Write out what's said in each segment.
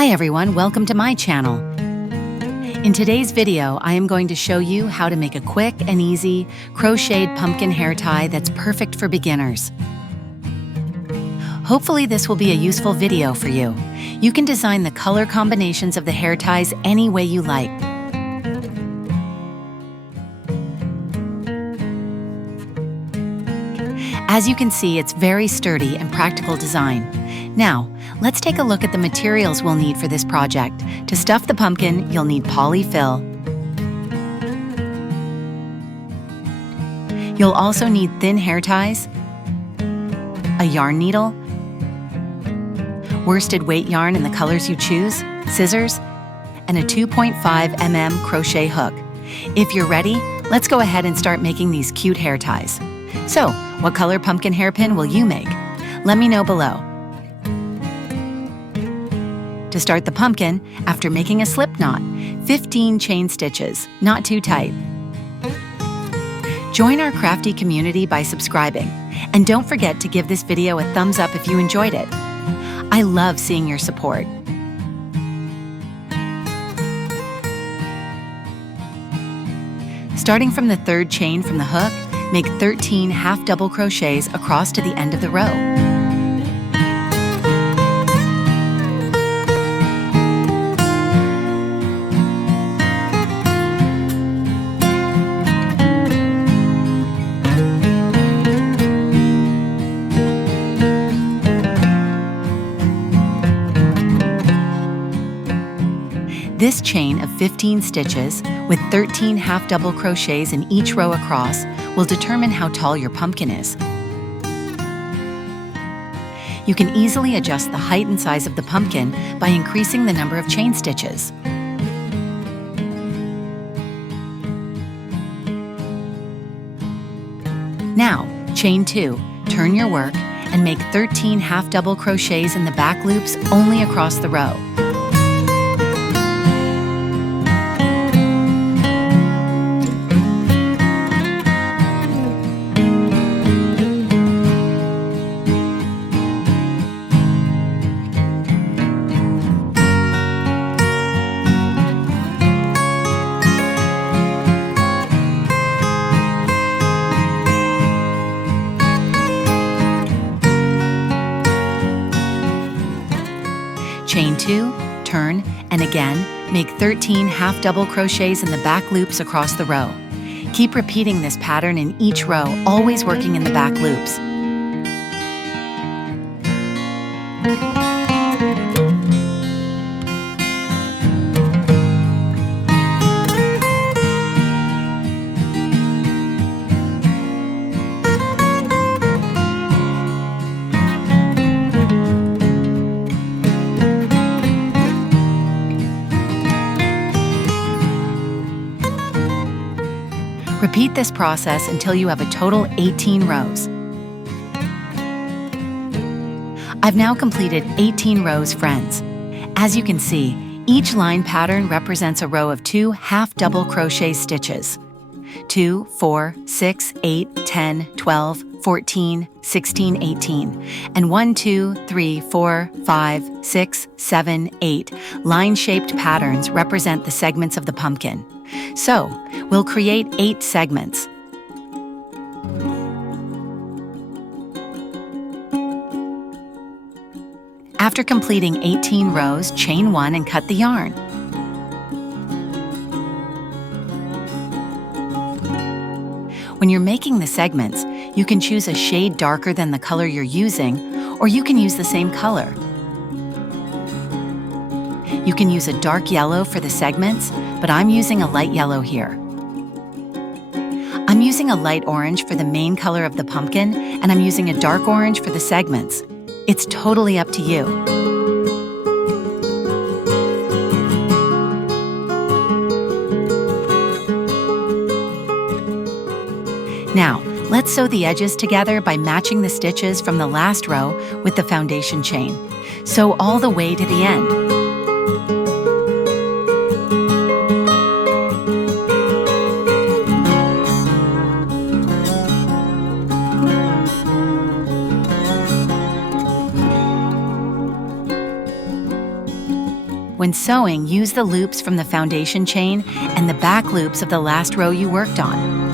Hi everyone, welcome to my channel. In today's video, I am going to show you how to make a quick and easy crocheted pumpkin hair tie that's perfect for beginners. Hopefully this will be a useful video for you. You can design the color combinations of the hair ties any way you like. As you can see, it's very sturdy and practical design. Now, let's take a look at the materials we'll need for this project. To stuff the pumpkin, you'll need polyfill. You'll also need thin hair ties, a yarn needle, worsted weight yarn in the colors you choose, scissors, and a 2.5 mm crochet hook. If you're ready, let's go ahead and start making these cute hair ties. So, what color pumpkin hairpin will you make? Let me know below. To start the pumpkin, after making a slip knot, 15 chain stitches, not too tight. Join our crafty community by subscribing, and don't forget to give this video a thumbs up if you enjoyed it. I love seeing your support. Starting from the third chain from the hook, make 13 half double crochets across to the end of the row. This chain of 15 stitches with 13 half double crochets in each row across will determine how tall your pumpkin is. You can easily adjust the height and size of the pumpkin by increasing the number of chain stitches. Now, chain 2, turn your work and make 13 half double crochets in the back loops only across the row. Chain 2, turn, and again, make 13 half double crochets in the back loops across the row. Keep repeating this pattern in each row, always working in the back loops. Repeat this process until you have a total 18 rows. I've now completed 18 rows, friends. As you can see, each line pattern represents a row of 2 half double crochet stitches. 2, 4, 6, 8, 10, 12, 14, 16, 18, and 1, 2, 3, 4, 5, 6, 7, 8 line-shaped patterns represent the segments of the pumpkin. So, we'll create 8 segments. After completing 18 rows, chain 1 and cut the yarn. When you're making the segments, you can choose a shade darker than the color you're using, or you can use the same color. You can use a dark yellow for the segments, but I'm using a light yellow here. I'm using a light orange for the main color of the pumpkin, and I'm using a dark orange for the segments. It's totally up to you. Now, let's sew the edges together by matching the stitches from the last row with the foundation chain. Sew all the way to the end. When sewing, use the loops from the foundation chain and the back loops of the last row you worked on.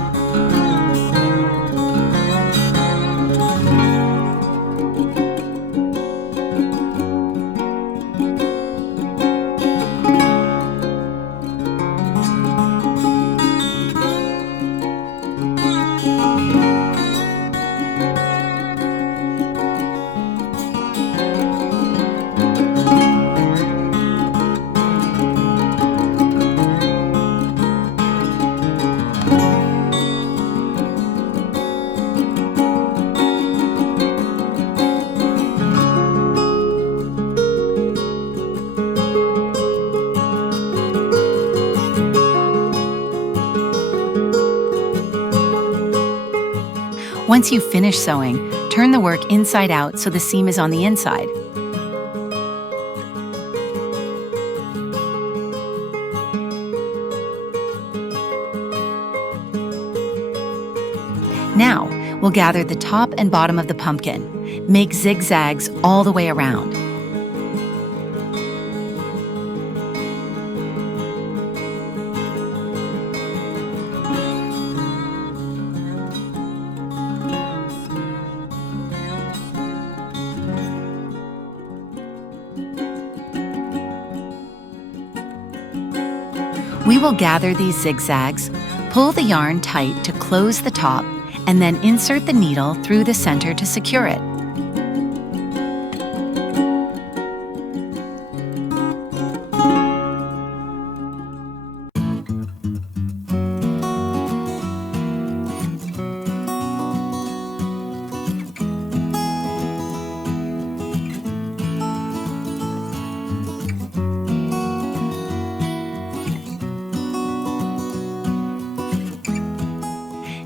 Once you finish sewing, turn the work inside out so the seam is on the inside. Now, we'll gather the top and bottom of the pumpkin. Make zigzags all the way around. We will gather these zigzags, pull the yarn tight to close the top, and then insert the needle through the center to secure it.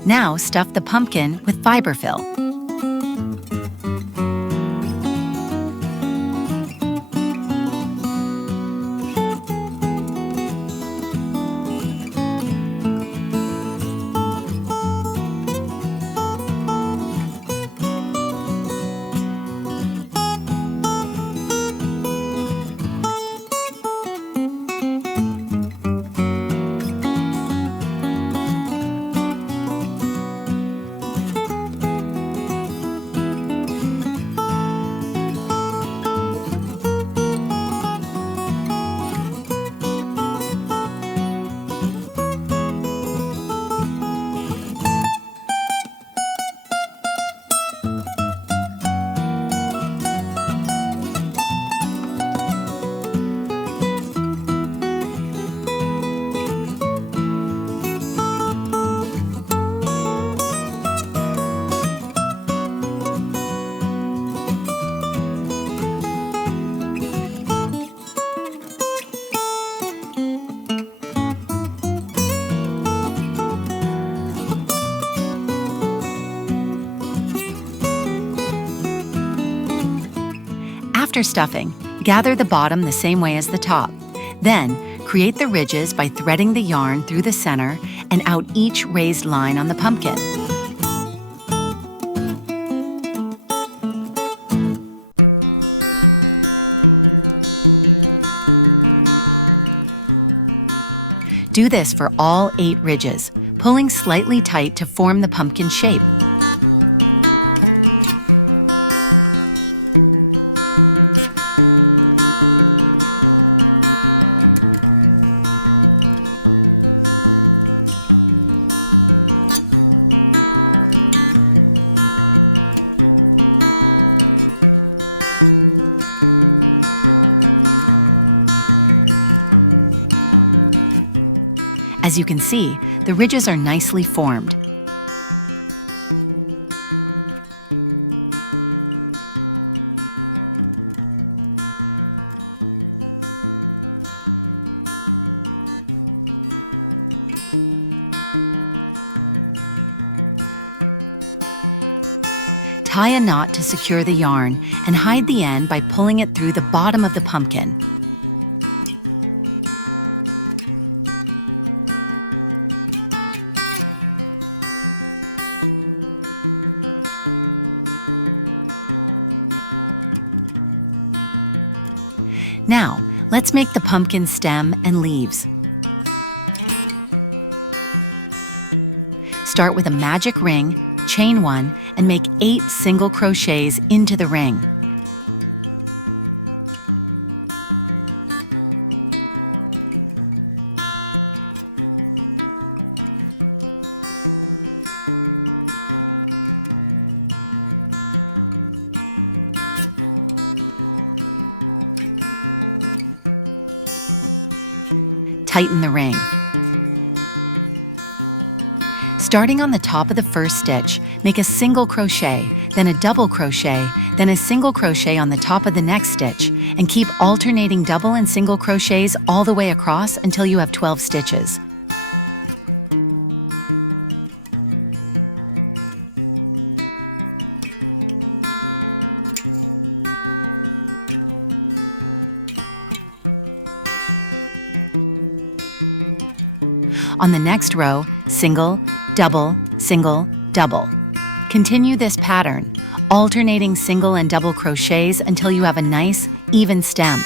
Now stuff the pumpkin with Fiberfill. After stuffing, gather the bottom the same way as the top. Then, create the ridges by threading the yarn through the center and out each raised line on the pumpkin. Do this for all 8 ridges, pulling slightly tight to form the pumpkin shape. As you can see, the ridges are nicely formed. Tie a knot to secure the yarn and hide the end by pulling it through the bottom of the pumpkin. Now, Let's make the pumpkin stem and leaves. Start with a magic ring, chain 1, and make 8 single crochets into the ring. Tighten the ring. Starting on the top of the first stitch, make a single crochet, then a double crochet, then a single crochet on the top of the next stitch, and keep alternating double and single crochets all the way across until you have 12 stitches. On the next row, single, double, single, double. Continue this pattern, alternating single and double crochets until you have a nice, even stem.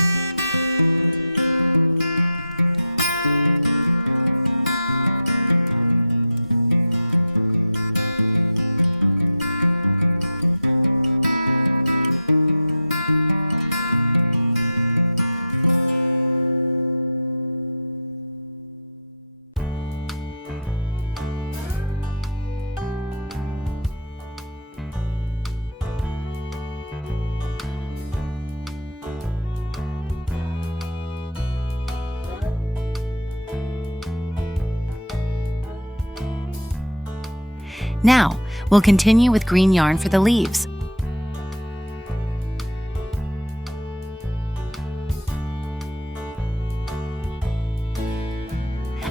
Now, we'll continue with green yarn for the leaves.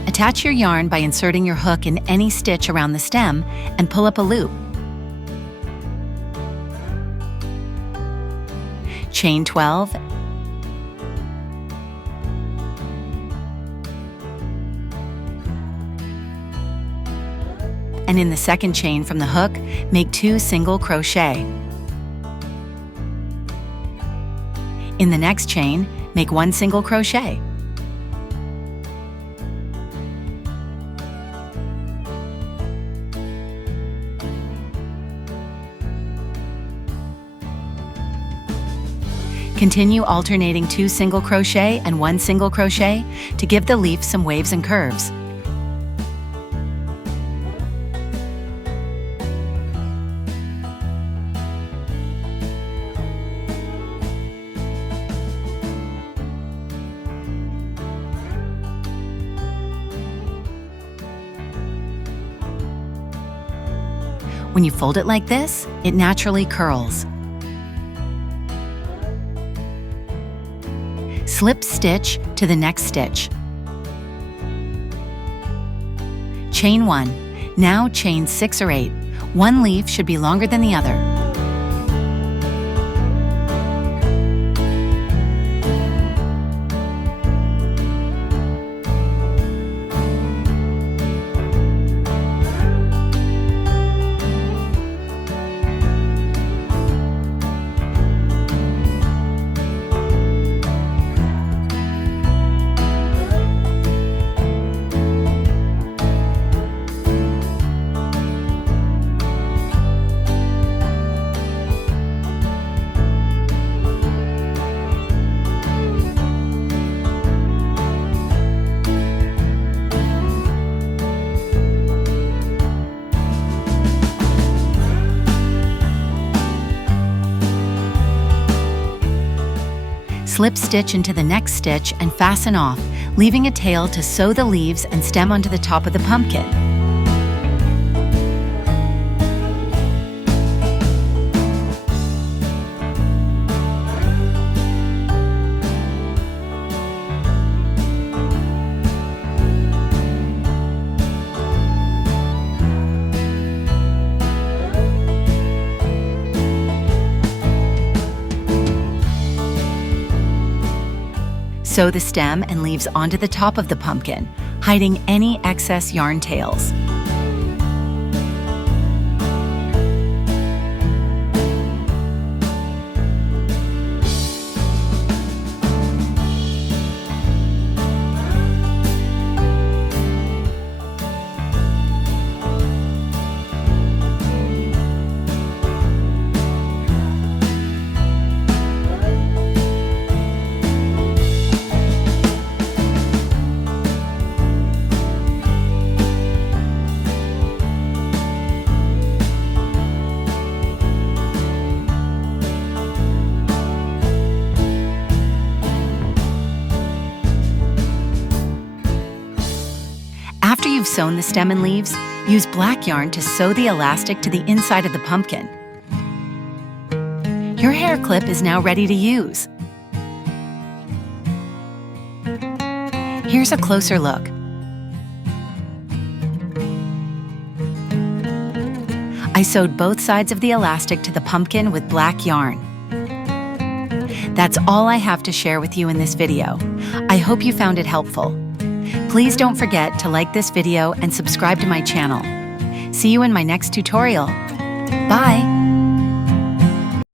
Attach your yarn by inserting your hook in any stitch around the stem and pull up a loop. Chain 12, and in the second chain from the hook, make 2 single crochet. In the next chain, make 1 single crochet. Continue alternating 2 single crochet and 1 single crochet to give the leaf some waves and curves. When you fold it like this, it naturally curls. Slip stitch to the next stitch. Chain 1. Now chain 6 or 8. One leaf should be longer than the other. Slip stitch into the next stitch and fasten off, leaving a tail to sew the leaves and stem onto the top of the pumpkin. Sew the stem and leaves onto the top of the pumpkin, hiding any excess yarn tails. you've sewn the stem and leaves, use black yarn to sew the elastic to the inside of the pumpkin. Your hair clip is now ready to use. Here's a closer look. I sewed both sides of the elastic to the pumpkin with black yarn. That's all I have to share with you in this video. I hope you found it helpful. Please don't forget to like this video and subscribe to my channel. See you in my next tutorial. Bye!